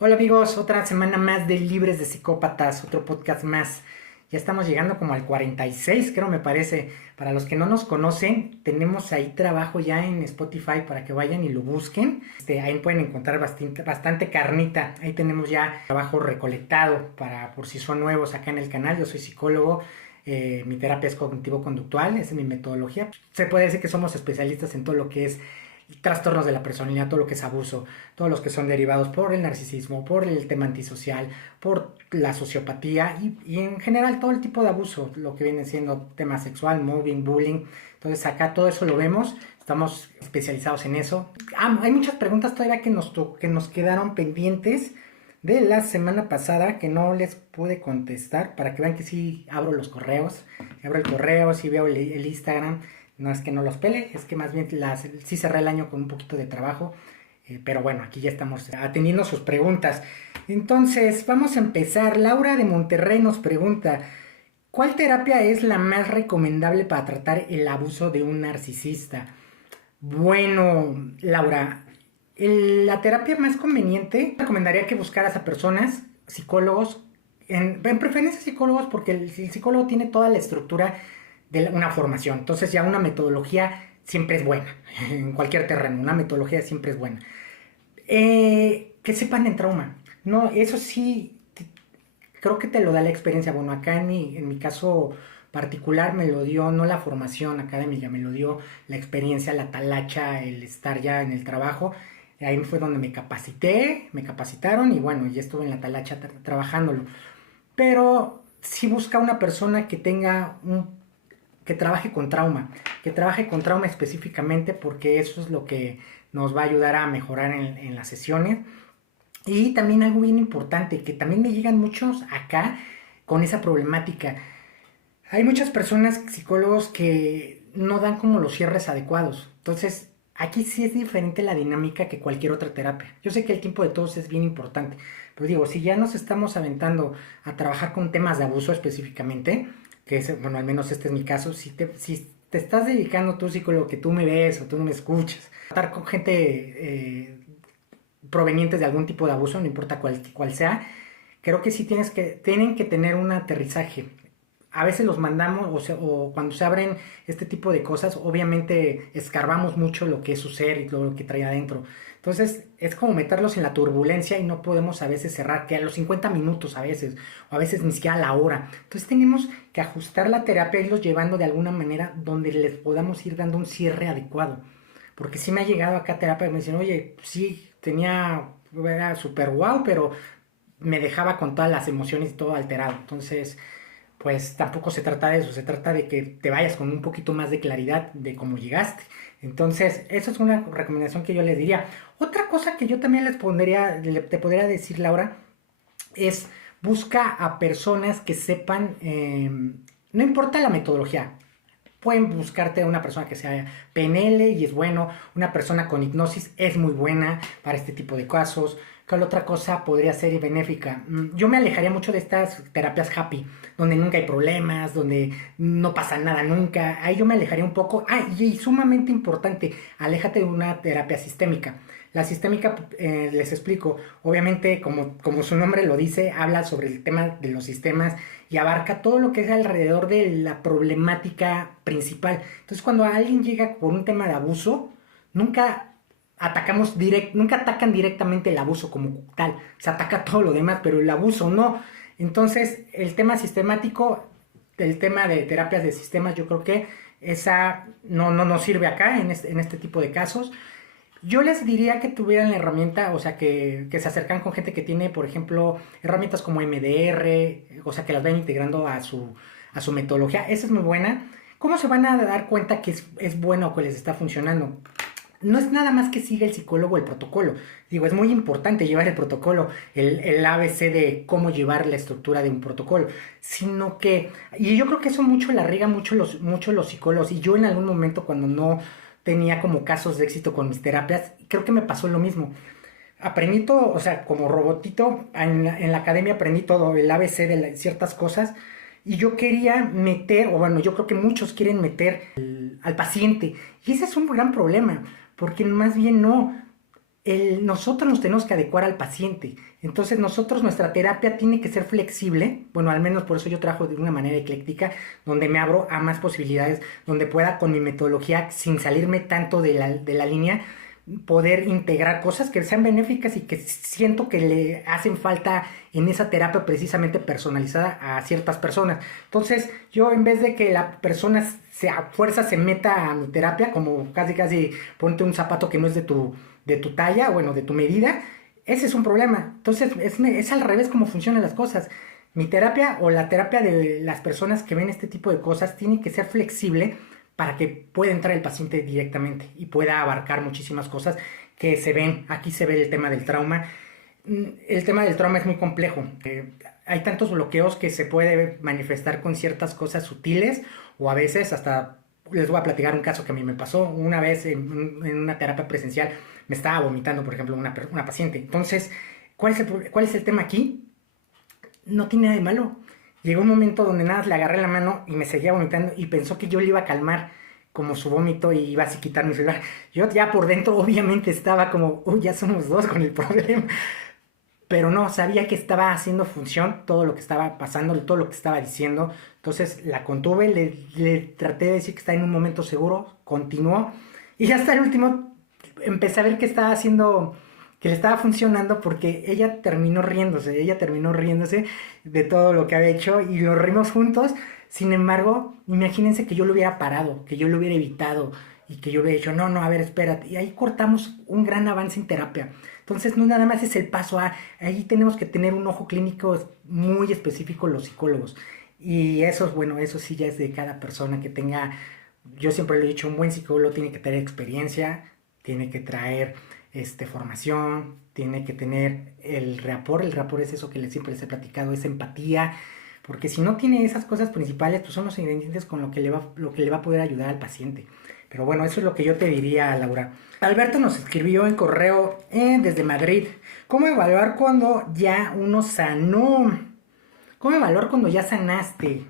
Hola amigos, otra semana más de Libres de Psicópatas, otro podcast más. Ya estamos llegando como al 46, creo me parece. Para los que no nos conocen, tenemos ahí trabajo ya en Spotify para que vayan y lo busquen. Ahí pueden encontrar bastante carnita. Ahí tenemos ya trabajo recolectado para por si son nuevos acá en el canal. Yo soy psicólogo. Mi terapia es cognitivo-conductual, esa es mi metodología. Se puede decir que somos especialistas en todo lo que es trastornos de la personalidad, todo lo que es abuso, todos los que son derivados por el narcisismo, por el tema antisocial, por la sociopatía y en general todo el tipo de abuso, lo que viene siendo tema sexual, mobbing, bullying. Entonces acá todo eso lo vemos, estamos especializados en eso. Hay muchas preguntas todavía que nos quedaron pendientes de la semana pasada que no les pude contestar, para que vean que sí abro los correos, abro el correo, sí veo el Instagram. No es que no los pele, es que más bien sí cerré el año con un poquito de trabajo. Pero bueno, aquí ya estamos atendiendo sus preguntas. Entonces, vamos a empezar. Laura de Monterrey nos pregunta, ¿cuál terapia es la más recomendable para tratar el abuso de un narcisista? Bueno, Laura, la terapia más conveniente, recomendaría que buscaras a personas, psicólogos, en preferencia psicólogos, porque el psicólogo tiene toda la estructura de una formación. Entonces ya una metodología siempre es buena, en cualquier terreno, una metodología siempre es buena. Que sepan en trauma. No, eso sí, creo que te lo da la experiencia. Bueno, acá en mi caso particular me lo dio no la formación académica, me lo dio la experiencia, la talacha, el estar ya en el trabajo. Ahí fue donde me capacité, me capacitaron y bueno, ya estuve en la talacha trabajándolo. Pero si busca una persona que tenga que trabaje con trauma específicamente, porque eso es lo que nos va a ayudar a mejorar en las sesiones. Y también algo bien importante, que también me llegan muchos acá con esa problemática. Hay muchas personas, psicólogos, que no dan como los cierres adecuados. Entonces, aquí sí es diferente la dinámica que cualquier otra terapia. Yo sé que el tiempo de todos es bien importante, pero digo, si ya nos estamos aventando a trabajar con temas de abuso específicamente, que es, bueno, al menos este es mi caso, si te estás dedicando tú, psicólogo, que tú me ves o tú no me escuchas, tratar con gente provenientes de algún tipo de abuso, no importa cuál sea, creo que sí tienen que tener un aterrizaje. A veces los mandamos o cuando se abren este tipo de cosas, obviamente escarbamos mucho lo que es su ser y lo que trae adentro. Entonces es como meterlos en la turbulencia y no podemos a veces cerrar, que a los 50 minutos a veces, o a veces ni siquiera a la hora. Entonces tenemos que ajustar la terapia, irlos llevando de alguna manera donde les podamos ir dando un cierre adecuado. Porque sí me ha llegado acá a terapia y me dicen, oye, sí, era súper guau, pero me dejaba con todas las emociones y todo alterado. Entonces, pues tampoco se trata de eso, se trata de que te vayas con un poquito más de claridad de cómo llegaste. Entonces, eso es una recomendación que yo les diría. Otra cosa que yo también te podría decir, Laura, es busca a personas que sepan, no importa la metodología, pueden buscarte a una persona que sea PNL y es bueno, una persona con hipnosis es muy buena para este tipo de casos. ¿Cuál otra cosa podría ser benéfica? Yo me alejaría mucho de estas terapias happy, donde nunca hay problemas, donde no pasa nada nunca. Ahí yo me alejaría un poco. Y sumamente importante, aléjate de una terapia sistémica. La sistémica, les explico, obviamente como su nombre lo dice, habla sobre el tema de los sistemas y abarca todo lo que es alrededor de la problemática principal. Entonces cuando alguien llega por un tema de abuso, nunca nunca atacan directamente el abuso como tal, se ataca todo lo demás, pero el abuso no. Entonces el tema sistemático, el tema de terapias de sistemas, yo creo que esa no sirve acá en este tipo de casos. Yo les diría que tuvieran la herramienta, o sea, que se acercan con gente que tiene, por ejemplo, herramientas como MDR, o sea, que las vayan integrando a su metodología. Esa es muy buena. ¿Cómo se van a dar cuenta que es bueno o que les está funcionando? No es nada más que siga el psicólogo el protocolo. Digo, es muy importante llevar el protocolo, el ABC de cómo llevar la estructura de un protocolo, sino que, y yo creo que eso mucho la riega mucho los psicólogos, y yo en algún momento cuando no tenía como casos de éxito con mis terapias, creo que me pasó lo mismo. Aprendí todo, o sea, como robotito, en la academia aprendí todo, el ABC de ciertas cosas, y yo quería meter, o bueno, yo creo que muchos quieren meter al paciente, y ese es un gran problema, porque más bien no. nosotros nos tenemos que adecuar al paciente. Entonces nuestra terapia tiene que ser flexible. Bueno, al menos por eso yo trabajo de una manera ecléctica, donde me abro a más posibilidades, donde pueda con mi metodología, sin salirme tanto de la línea, poder integrar cosas que sean benéficas y que siento que le hacen falta en esa terapia precisamente personalizada a ciertas personas. Entonces yo, en vez de que la persona a fuerza se meta a mi terapia, como casi ponte un zapato que no es de tu talla, bueno, de tu medida, ese es un problema. Entonces es al revés como funcionan las cosas. Mi terapia o la terapia de las personas que ven este tipo de cosas tiene que ser flexible para que pueda entrar el paciente directamente y pueda abarcar muchísimas cosas que se ven. Aquí se ve el tema del trauma. El tema del trauma es muy complejo. Hay tantos bloqueos que se puede manifestar con ciertas cosas sutiles, o a veces hasta, les voy a platicar un caso que a mí me pasó. Una vez en una terapia presencial me estaba vomitando, por ejemplo, una paciente. Entonces, ¿cuál es el tema aquí? No tiene nada de malo. Llegó un momento donde nada, le agarré la mano y me seguía vomitando y pensó que yo le iba a calmar como su vómito y iba así a quitar mi celular. Yo ya por dentro obviamente estaba como, uy, ya somos dos con el problema. Pero no, sabía que estaba haciendo función todo lo que estaba pasando, todo lo que estaba diciendo. Entonces la contuve, le traté de decir que está en un momento seguro, continuó. Y hasta el último empecé a ver que estaba haciendo, que le estaba funcionando, porque ella terminó riéndose de todo lo que había hecho y lo rimos juntos. Sin embargo, imagínense que yo lo hubiera parado, que yo lo hubiera evitado y que yo hubiera dicho, no, a ver, espérate. Y ahí cortamos un gran avance en terapia. Entonces, no nada más es el paso A, ahí tenemos que tener un ojo clínico muy específico los psicólogos. Y eso, bueno, eso sí ya es de cada persona que tenga, yo siempre lo he dicho, un buen psicólogo tiene que tener experiencia, tiene que traer formación, tiene que tener el rapport es eso que siempre les he platicado, es empatía, porque si no tiene esas cosas principales, pues son los ingredientes con lo que le va a poder ayudar al paciente. Pero bueno, eso es lo que yo te diría, Laura. Alberto nos escribió en correo desde Madrid. ¿Cómo evaluar cuando ya uno sanó? ¿Cómo evaluar cuando ya sanaste?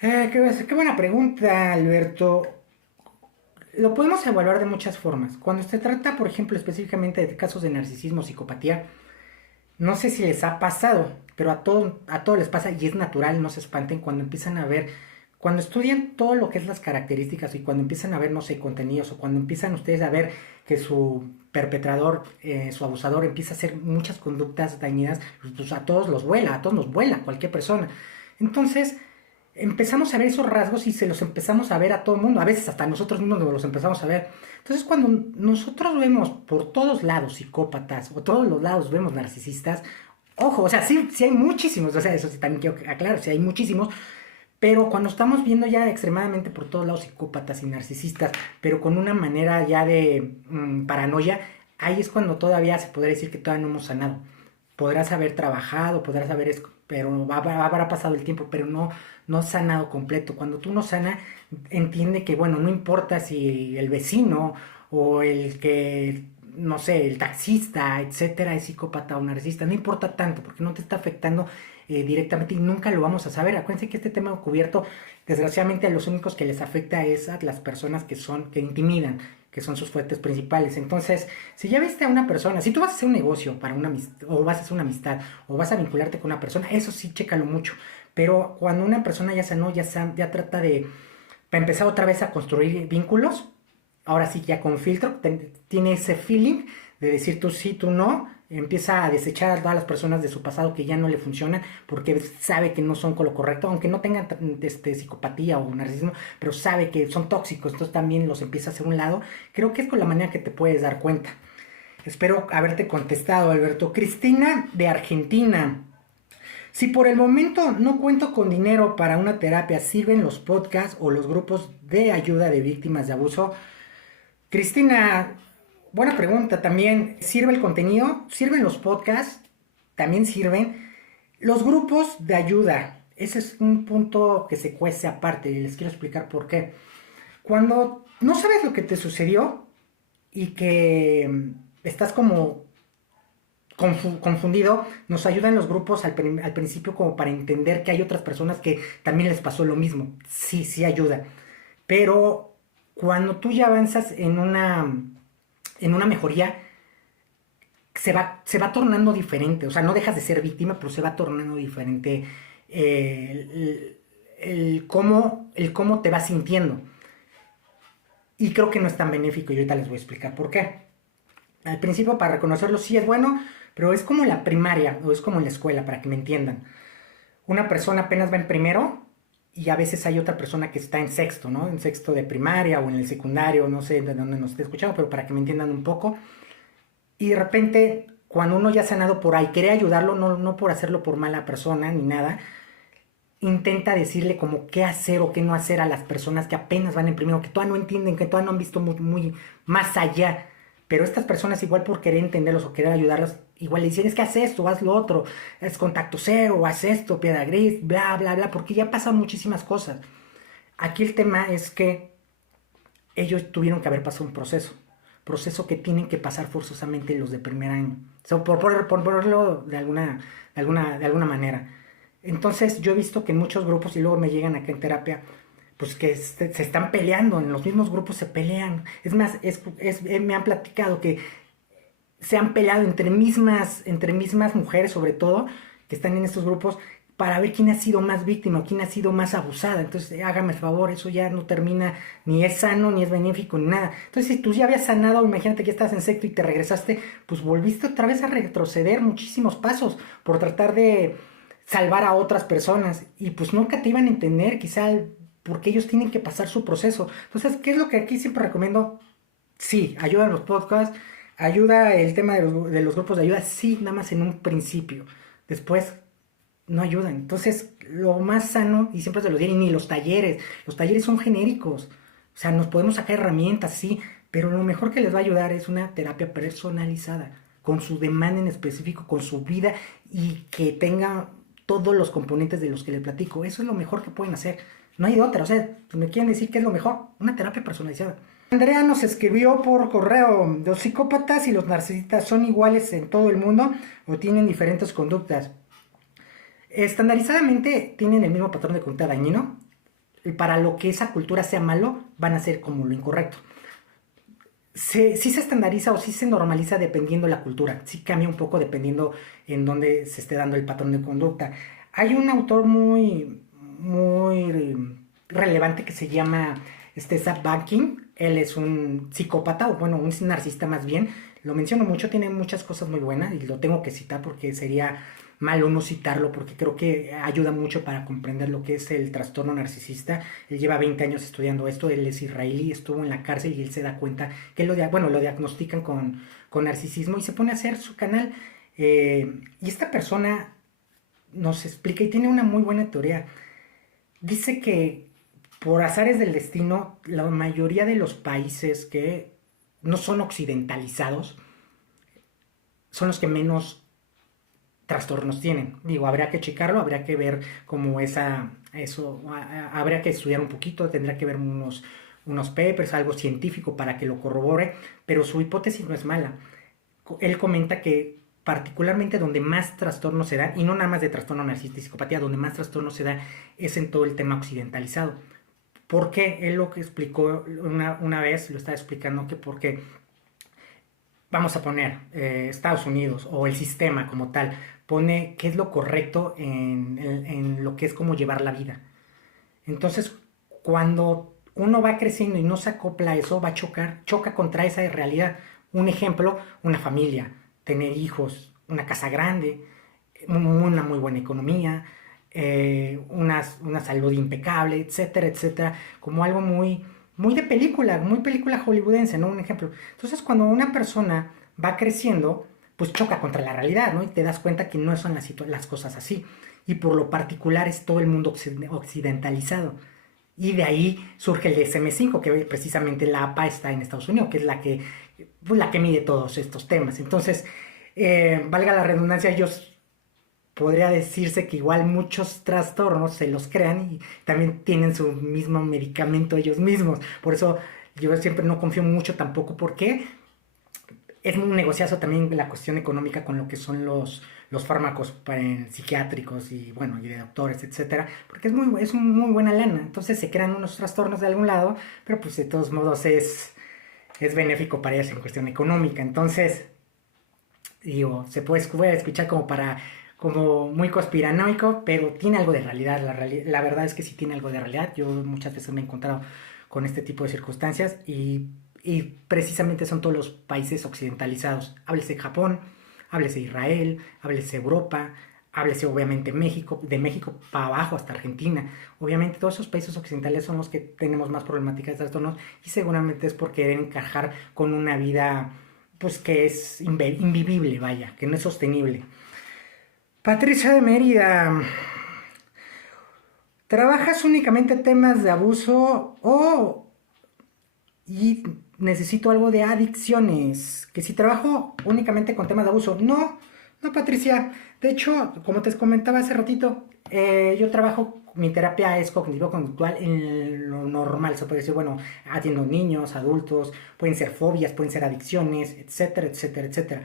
Qué buena pregunta, Alberto. Lo podemos evaluar de muchas formas. Cuando se trata, por ejemplo, específicamente de casos de narcisismo, psicopatía, no sé si les ha pasado, pero a todos les pasa y es natural, no se espanten cuando empiezan a ver, cuando estudian todo lo que es las características y cuando empiezan a ver, no sé, contenidos, o cuando empiezan ustedes a ver que su perpetrador, su abusador empieza a hacer muchas conductas dañinas, pues a todos nos vuela, cualquier persona. Entonces, empezamos a ver esos rasgos y se los empezamos a ver a todo el mundo. A veces hasta nosotros mismos nos los empezamos a ver. Entonces, cuando nosotros vemos por todos lados psicópatas o todos los lados vemos narcisistas, ojo, o sea, sí hay muchísimos, o sea, eso sí también quiero aclarar, sí hay muchísimos, pero cuando estamos viendo ya extremadamente por todos lados psicópatas y narcisistas, pero con una manera ya de paranoia, ahí es cuando todavía se podría decir que todavía no hemos sanado. Podrás haber trabajado, pero habrá pasado el tiempo, pero no sanado completo. Cuando tú no sanas, entiende que, bueno, no importa si el vecino o el que, no sé, el taxista, etcétera, es psicópata o narcisista, no importa tanto, porque no te está afectando directamente y nunca lo vamos a saber. Acuérdense que este tema cubierto, desgraciadamente, a los únicos que les afecta es a las personas que intimidan, que son sus fuentes principales. Entonces, si ya viste a una persona, si tú vas a hacer un negocio para una amistad, o vas a hacer una amistad, o vas a vincularte con una persona, eso sí, chécalo mucho. Pero cuando una persona ya sanó, ya trata de, para empezar otra vez a construir vínculos, ahora sí ya con filtro, tiene ese feeling de decir tú sí, tú no, empieza a desechar a todas las personas de su pasado que ya no le funcionan porque sabe que no son con lo correcto, aunque no tengan psicopatía o narcisismo, pero sabe que son tóxicos, entonces también los empieza a hacer a un lado. Creo que es con la manera que te puedes dar cuenta. Espero haberte contestado, Alberto. Cristina de Argentina. Si por el momento no cuento con dinero para una terapia, ¿sirven los podcasts o los grupos de ayuda de víctimas de abuso? Cristina, buena pregunta también. ¿Sirve el contenido? ¿Sirven los podcasts? También sirven. Los grupos de ayuda. Ese es un punto que se cuece aparte y les quiero explicar por qué. Cuando no sabes lo que te sucedió y que estás como confundido, nos ayudan los grupos al principio como para entender que hay otras personas que también les pasó lo mismo. Sí ayuda. Pero cuando tú ya avanzas en una mejoría, se va tornando diferente. O sea, no dejas de ser víctima, pero se va tornando diferente el cómo te vas sintiendo. Y creo que no es tan benéfico y ahorita les voy a explicar por qué. Al principio, para reconocerlo sí es bueno, pero es como la primaria o es como la escuela, para que me entiendan. Una persona apenas va en primero y a veces hay otra persona que está en sexto, ¿no? En sexto de primaria o en el secundario, no sé de dónde nos esté escuchando, pero para que me entiendan un poco. Y de repente, cuando uno ya ha sanado por ahí, quiere ayudarlo, no por hacerlo por mala persona ni nada, intenta decirle como qué hacer o qué no hacer a las personas que apenas van en primero, que todavía no entienden, que todavía no han visto muy más allá. Pero estas personas igual por querer entenderlos o querer ayudarlos, igual le dicen, es que haz esto, haz lo otro, es contacto cero, haz esto, piedra gris, bla, bla, bla, porque ya pasan muchísimas cosas. Aquí el tema es que ellos tuvieron que haber pasado un proceso que tienen que pasar forzosamente los de primer año. O sea, por ponerlo de alguna manera. Entonces yo he visto que en muchos grupos, y luego me llegan acá en terapia, pues que se están peleando, en los mismos grupos se pelean. Es más, me han platicado que se han peleado entre mismas mujeres, sobre todo, que están en estos grupos, para ver quién ha sido más víctima, quién ha sido más abusada. Entonces, hágame el favor, eso ya no termina, ni es sano, ni es benéfico, ni nada. Entonces, si tú ya habías sanado, imagínate que estás en sexto y te regresaste, pues volviste otra vez a retroceder muchísimos pasos por tratar de salvar a otras personas. Y pues nunca te iban a entender, quizá porque ellos tienen que pasar su proceso. Entonces, ¿qué es lo que aquí siempre recomiendo? Sí, ayuda a los podcasts, ayuda el tema de los grupos de ayuda, sí, nada más en un principio. Después no ayudan. Entonces, lo más sano, y siempre se lo diré, ni los talleres son genéricos. O sea, nos podemos sacar herramientas, sí, pero lo mejor que les va a ayudar es una terapia personalizada, con su demanda en específico, con su vida y que tenga todos los componentes de los que le platico. Eso es lo mejor que pueden hacer. No hay de otra. O sea, si me quieren decir qué es lo mejor, una terapia personalizada. Andrea nos escribió por correo, ¿los psicópatas y los narcisistas son iguales en todo el mundo o tienen diferentes conductas? Estandarizadamente tienen el mismo patrón de conducta dañino. Y para lo que esa cultura sea malo, van a ser como lo incorrecto. Sí se estandariza o sí se normaliza dependiendo la cultura. Sí cambia un poco dependiendo en dónde se esté dando el patrón de conducta. Hay un autor muy relevante que se llama Zach Banking. Él es un psicópata, o bueno, un narcisista más bien. Lo menciono mucho, tiene muchas cosas muy buenas y lo tengo que citar porque sería malo no citarlo porque creo que ayuda mucho para comprender lo que es el trastorno narcisista. Él lleva 20 años estudiando esto, él es israelí, estuvo en la cárcel y él se da cuenta que lo diagnostican con narcisismo y se pone a hacer su canal. Y esta persona nos explica y tiene una muy buena teoría. Dice que por azares del destino, la mayoría de los países que no son occidentalizados son los que menos trastornos tienen. Digo, habría que checarlo, habría que ver cómo habría que estudiar un poquito, tendrá que ver unos papers, algo científico para que lo corrobore, pero su hipótesis no es mala. Él comenta que particularmente donde más trastorno se da, y no nada más de trastorno narcisista y psicopatía, donde más trastorno se da es en todo el tema occidentalizado. ¿Por qué? Él lo que explicó una vez, lo estaba explicando, que porque vamos a poner Estados Unidos o el sistema como tal, pone qué es lo correcto en lo que es como llevar la vida. Entonces, cuando uno va creciendo y no se acopla a eso, va a choca contra esa realidad. Un ejemplo, una familia, tener hijos, una casa grande, una muy buena economía, una salud impecable, etcétera, etcétera, como algo muy de película, muy película hollywoodense, ¿no? Un ejemplo. Entonces, cuando una persona va creciendo, pues choca contra la realidad, ¿no? Y te das cuenta que no son las cosas así. Y por lo particular es todo el mundo occidentalizado. Y de ahí surge el DSM-5, que precisamente la APA está en Estados Unidos, que es la que mide todos estos temas. Entonces, valga la redundancia, ellos podría decirse que igual muchos trastornos se los crean y también tienen su mismo medicamento ellos mismos. Por eso yo siempre no confío mucho tampoco porque es un negociazo también la cuestión económica con lo que son los fármacos psiquiátricos y bueno, y de doctores, etcétera, porque es muy buena lana. Entonces se crean unos trastornos de algún lado, pero pues de todos modos es benéfico para ellos en cuestión económica. Entonces, digo, puede escuchar como muy conspiranoico, pero tiene algo de realidad. La verdad es que sí tiene algo de realidad. Yo muchas veces me he encontrado con este tipo de circunstancias y precisamente son todos los países occidentalizados. Háblese Japón, háblese Israel, háblese Europa, háblese obviamente México, de México para abajo hasta Argentina. Obviamente todos esos países occidentales son los que tenemos más problemáticas de trastornos y seguramente es por querer encajar con una vida pues que es invivible, vaya, que no es sostenible. Patricia de Mérida, ¿trabajas únicamente temas de abuso y necesito algo de adicciones? Que si trabajo únicamente con temas de abuso, no, no Patricia, de hecho, como te comentaba hace ratito, yo trabajo, mi terapia es cognitivo-conductual en lo normal, se puede decir, bueno, atiendo niños, adultos, pueden ser fobias, pueden ser adicciones, etcétera, etcétera, etcétera.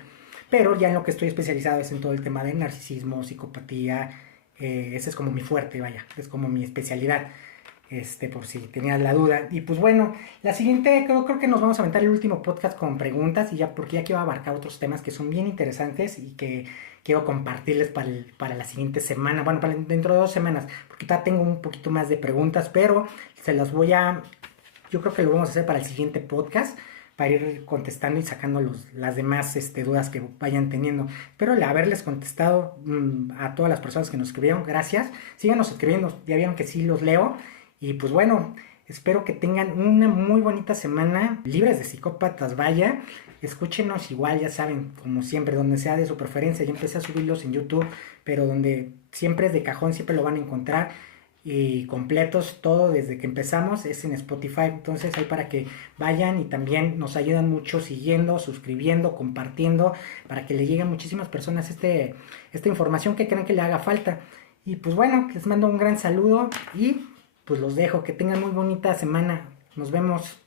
Pero ya en lo que estoy especializado es en todo el tema de narcisismo, psicopatía, ese es como mi fuerte, vaya, es como mi especialidad, por si tenías la duda. Y pues bueno, la siguiente, creo que nos vamos a aventar el último podcast con preguntas, y ya, porque ya quiero abarcar otros temas que son bien interesantes y que quiero compartirles para la siguiente semana, bueno, dentro de 2 semanas, porque todavía tengo un poquito más de preguntas, pero se las yo creo que lo vamos a hacer para el siguiente podcast, para ir contestando y sacando las demás dudas que vayan teniendo. Espero haberles contestado a todas las personas que nos escribieron. Gracias. Síganos escribiendo. Ya vieron que sí los leo. Y pues bueno, espero que tengan una muy bonita semana. Libres de psicópatas, vaya. Escúchenos igual, ya saben, como siempre, donde sea de su preferencia. Yo empecé a subirlos en YouTube, pero donde siempre es de cajón, siempre lo van a encontrar. Y completos, todo desde que empezamos es en Spotify, entonces hay para que vayan y también nos ayudan mucho siguiendo, suscribiendo, compartiendo, para que le lleguen a muchísimas personas esta información que crean que le haga falta. Y pues bueno, les mando un gran saludo y pues los dejo, que tengan muy bonita semana, nos vemos.